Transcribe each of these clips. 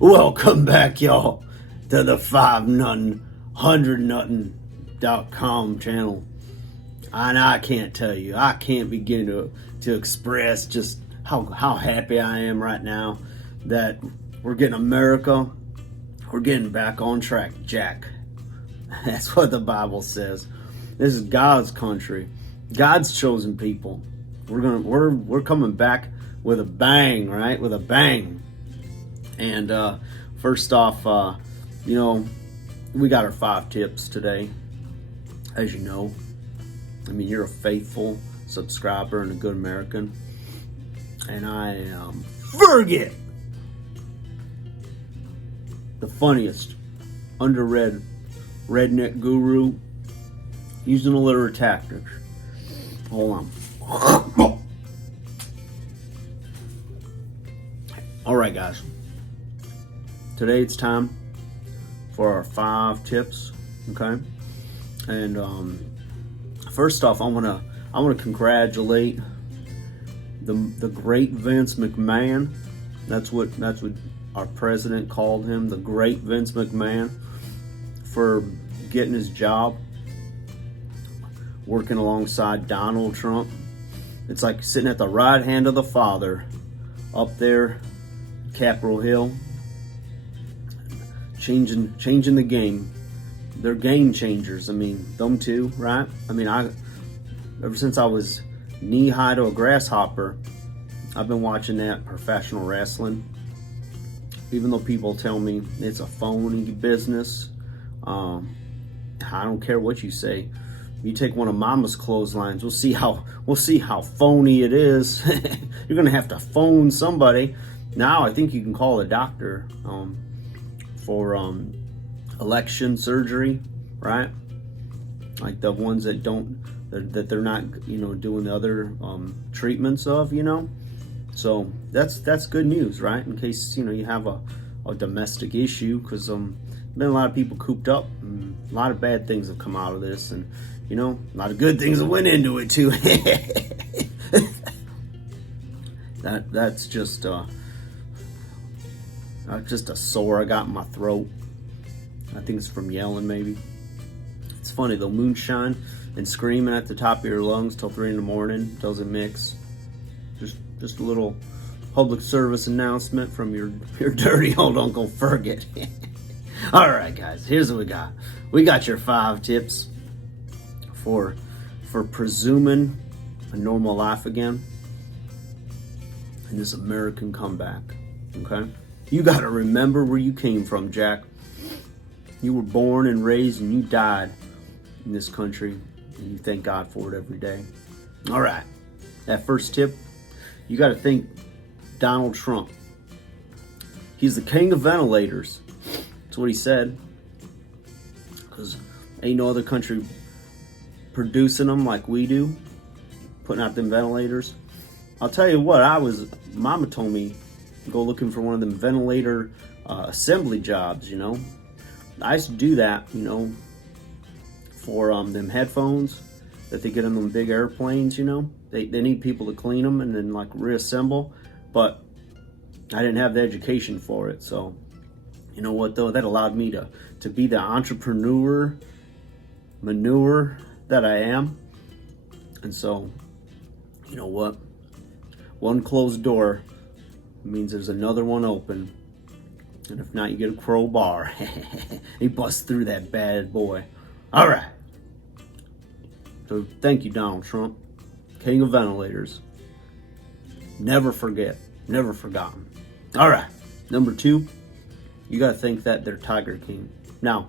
Welcome back, y'all, to the 5 nothing 100 nothing.com channel. And I can't tell you, I can't begin to express just how happy I am right now that we're getting America, we're getting back on track, Jack. That's what the Bible says. This is God's country, God's chosen people. We're coming back with a bang, right? With a bang. And first off, we got our 5 tips today. As you know, I mean, you're a faithful subscriber and a good American. And I am forget the funniest underread redneck guru using illiterate tactics. Hold on. All right, guys. Today it's time for our 5 tips. Okay, and first off, I want to congratulate the great Vince McMahon. That's what our president called him, the great Vince McMahon, for getting his job working alongside Donald Trump. It's like sitting at the right hand of the Father up there, Capitol Hill, changing the game. They're game changers. I mean, them two, right? I mean, ever since I was knee high to a grasshopper, I've been watching that professional wrestling. Even though people tell me it's a phony business, I don't care what you say. You take one of Mama's clotheslines, we'll see how phony it is. You're gonna have to phone somebody. Now I think you can call a doctor for election surgery, right? Like the ones that they're not, doing the other treatments of, So that's good news, right? In case you have a domestic issue, because been a lot of people cooped up, and a lot of bad things have come out of this, and a lot of good things that went into it too. That's just a sore I got in my throat. I think it's from yelling, maybe. It's funny though, moonshine and screaming at the top of your lungs till 3 in the morning doesn't mix. Just a little public service announcement from your dirty old Uncle Ferget. All right, guys, here's what we got. We got your 5 tips for presuming a normal life again in this American comeback. Okay, you got to remember where you came from, Jack. You were born and raised, and you died in this country, and you thank God for it every day. All right, that first tip, you got to thank Donald Trump. He's the king of ventilators. That's what he said. Because ain't no other country producing them like we do, putting out them ventilators. I'll tell you what, Mama told me to go looking for one of them ventilator assembly jobs, I used to do that, for them headphones that they get on them big airplanes, They need people to clean them and then like reassemble, but I didn't have the education for it. So you know what though, that allowed me to be the entrepreneur that I am. And so, you know what, one closed door means there's another one open, and if not, you get a crowbar. He busts through that bad boy. All right, so thank you, Donald Trump, king of ventilators. Never forget, never forgotten. All right, number 2, you got to thank that their Tiger King. Now,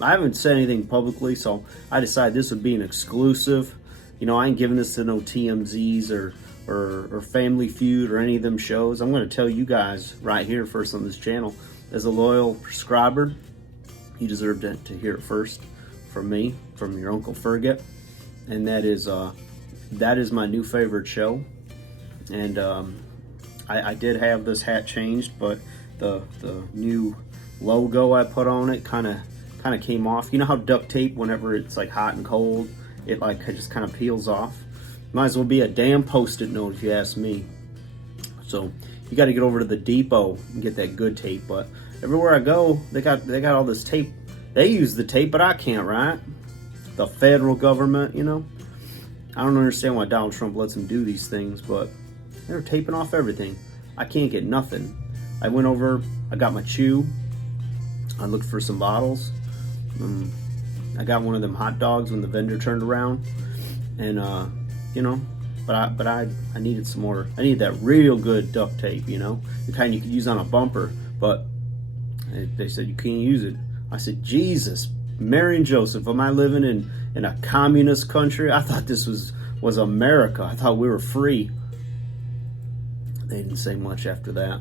I haven't said anything publicly, so I decided this would be an exclusive. I ain't giving this to no TMZs or Family Feud or any of them shows. I'm going to tell you guys right here first on this channel. As a loyal subscriber, you deserve to hear it first from me, from your Uncle Ferget. And that is my new favorite show. And I did have this hat changed, but the new logo I put on it kind of came off. You know how duct tape, whenever it's like hot and cold, it like just kind of peels off? Might as well be a damn post-it note if you ask me. So you got to get over to the depot and get that good tape. But everywhere I go, they got all this tape. They use the tape, but I can't, right? The federal government, you know. I don't understand why Donald Trump lets them do these things, but they're taping off everything. I can't get nothing. I went over, I got my chew. I looked for some bottles. I got one of them hot dogs when the vendor turned around, and you know, but I needed some more. I needed that real good duct tape, you know, the kind you could use on a bumper. But they said you can't use it. I said, Jesus, Mary and Joseph, am I living in a communist country? I thought this was America. I thought we were free. They didn't say much after that.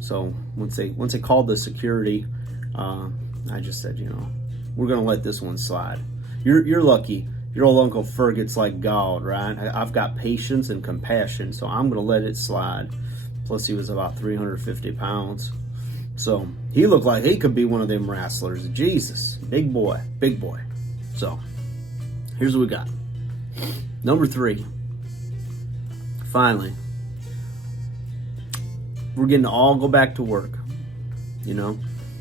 So once they called the security, I just said, you know, we're gonna let this one slide. You're lucky. Your old Uncle Fergit's like God, right? I've got patience and compassion, so I'm gonna let it slide. Plus, he was about 350 pounds, so he looked like he could be one of them wrestlers. Jesus, big boy, big boy. So here's what we got. Number 3. Finally, we're getting to all go back to work, you know.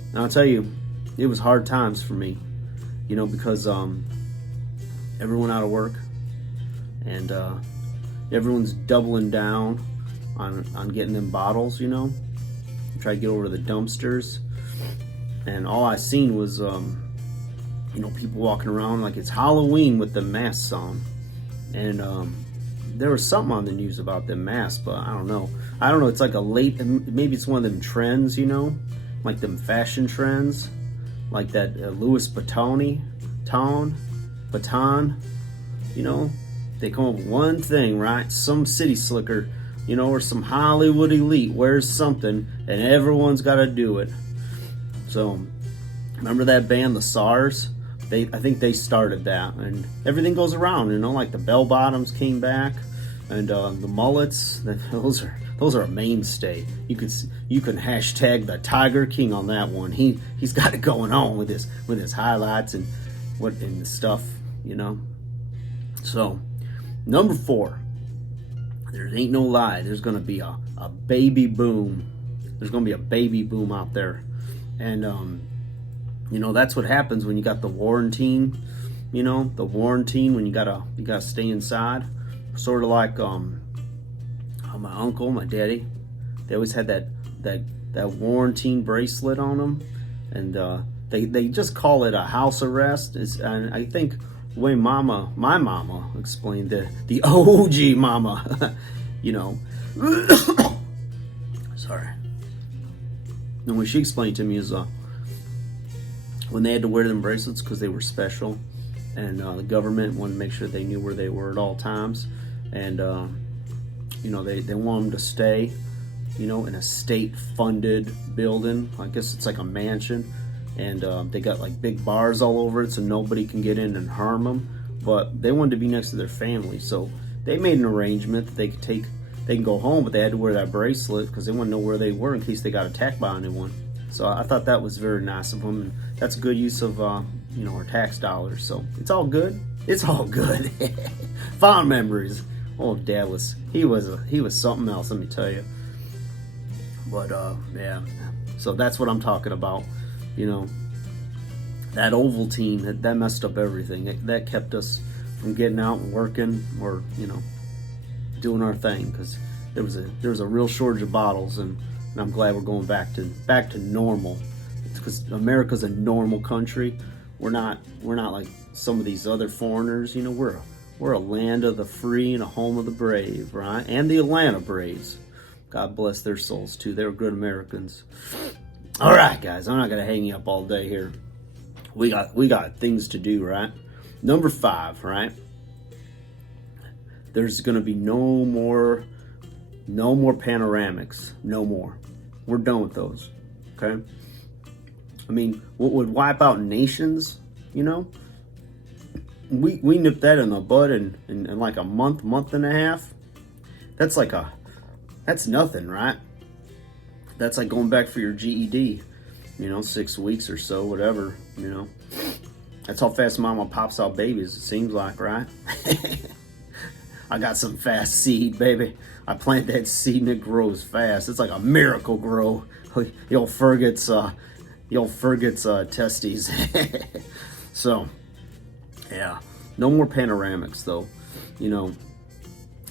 And I'll tell you, it was hard times for me, you know, because everyone out of work, and everyone's doubling down on getting them bottles, you know. Try to get over to the dumpsters, and all I seen was you know, people walking around like it's Halloween with the masks on, and there was something on the news about them masks, but I don't know. It's like maybe it's one of them trends, you know, like them fashion trends, like that Louis Vuitton, you know, they come up with one thing, right? Some city slicker, you know, or some Hollywood elite wears something, and everyone's got to do it. So, remember that band, the SARS? I think they started that, and everything goes around, you know, like the bell bottoms came back, and the mullets. Those are a mainstay. You can hashtag the Tiger King on that one. He's got it going on with his highlights and the stuff, you know. So, number 4. There ain't no lie. There's gonna be a baby boom. There's gonna be a baby boom out there, and you know, that's what happens when you got the quarantine. You know, the quarantine when you gotta stay inside. Sort of like my uncle, my daddy. They always had that quarantine bracelet on them, and they just call it a house arrest. And I think the way my mama explained the OG mama, you know. Sorry. And what she explained to me is when they had to wear them bracelets because they were special, and the government wanted to make sure they knew where they were at all times, and you know, they want them to stay, you know, in a state-funded building. I guess it's like a mansion, and they got like big bars all over it so nobody can get in and harm them. But they wanted to be next to their family, so they made an arrangement that they can go home, but they had to wear that bracelet because they want to know where they were in case they got attacked by anyone. So I thought that was very nice of them, and that's good use of you know, our tax dollars. So it's all good. It's all good. Fond memories. Oh, Dad was something else, let me tell you. But yeah, so that's what I'm talking about. You know, that Ovaltine, that messed up everything. That kept us from getting out and working, or, you know, doing our thing, because there was a real shortage of bottles, and I'm glad we're going back to normal. Because America's a normal country. We're not like some of these other foreigners. You know, we're a land of the free and a home of the brave, right? And the Atlanta Braves. God bless their souls too. They were good Americans. All right, guys, I'm not gonna hang you up all day here. We got things to do, right? Number 5, right? There's gonna be no more panoramics. No more. We're done with those. Okay. I mean, what would wipe out nations? You know, we nipped that in the bud in like a month and a half. That's nothing, right? That's like going back for your GED, you know, 6 weeks or so, whatever, you know. That's how fast mama pops out babies, it seems like, right? I got some fast seed, baby. I plant that seed and it grows fast. It's like a miracle grow. You'll forget's testes. So, yeah, no more panoramics though. You know,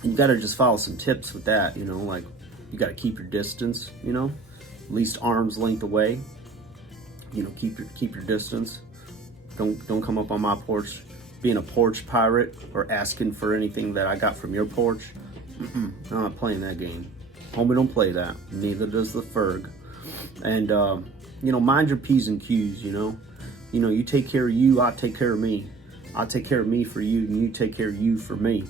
you got to just follow some tips with that. You know, like you got to keep your distance. You know, at least arm's length away. You know, keep your distance. Don't come up on my porch being a porch pirate or asking for anything that I got from your porch. I'm not playing that game. Homie don't play that. Neither does the Ferg. And you know, mind your P's and Q's. You know, you take care of you, I take care of me. I'll take care of me for you, and you take care of you for me.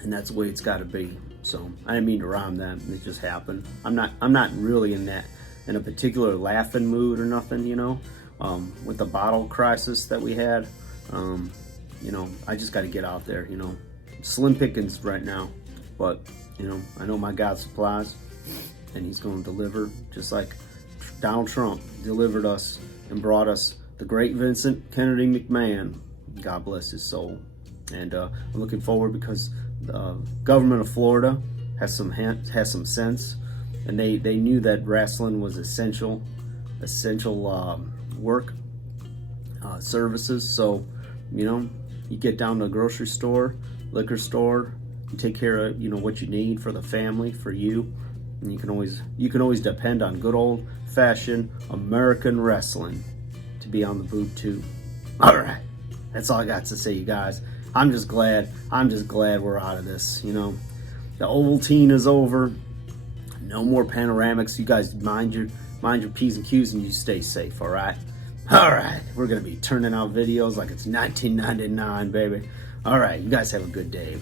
And that's the way it's got to be. So I didn't mean to rhyme that. It just happened. I'm not really in a particular laughing mood or nothing. You know, with the bottle crisis that we had. You know, I just got to get out there. You know, slim pickings right now, but you know, I know my God supplies, and He's going to deliver, just like Donald Trump delivered us and brought us the great Vincent Kennedy McMahon. God bless his soul. And I'm looking forward because the government of Florida has some sense, and they knew that wrestling was essential work services. So, you know, you get down to a grocery store, liquor store, you take care of, you know, what you need for the family, for you, and you can always depend on good old fashioned American wrestling to be on the boob tube. All right, that's all I got to say, you guys. I'm just glad we're out of this. You know, the Ovaltine is over. No more panoramics. You guys mind your P's and Q's, and you stay safe. All right. All right, we're gonna be turning out videos like it's 1999, baby. All right, you guys have a good day.